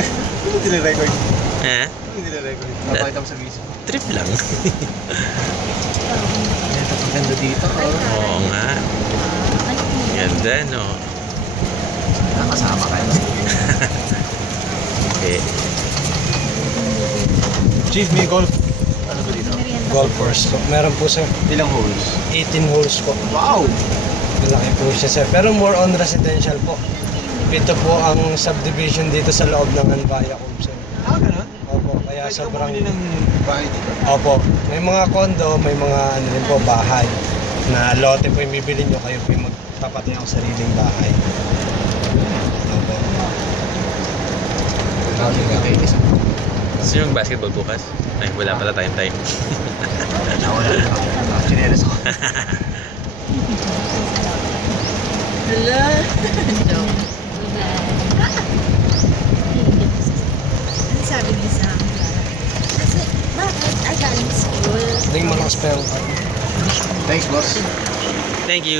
Hindi nire-record. Ha? Hindi nire-record. Papakita mo sa video. Trip lang. Ito, ang ganda dito. Oo nga. Ganda, no? Nakasama kayo. Okay. Chief, may golf. Ano ba dito? Golf course po. Meron po sir. Ilang holes? 18 holes po. Wow! Malaki po siya sir. Pero more on residential po. Ito po ang subdivision dito sa loob ng Anbaya sir. Ah, ganun? Opo. Kaya Pwede sobrang... bumili ng bahay dito. Opo. May mga condo, may mga ano rin po, bahay. Na lote po yung bibili nyo. Kayo po yung magpapatay ang sariling bahay. Opo. Gusto yung basketball bukas? Ay, wala pala time. Nawala na ako. Chinelas ako. Hello. Joke. Ano sabi niya sa akin? Kasi, bakit? Ay, galing school. Hindi malakas pa yung... Thanks, boss. Thank you.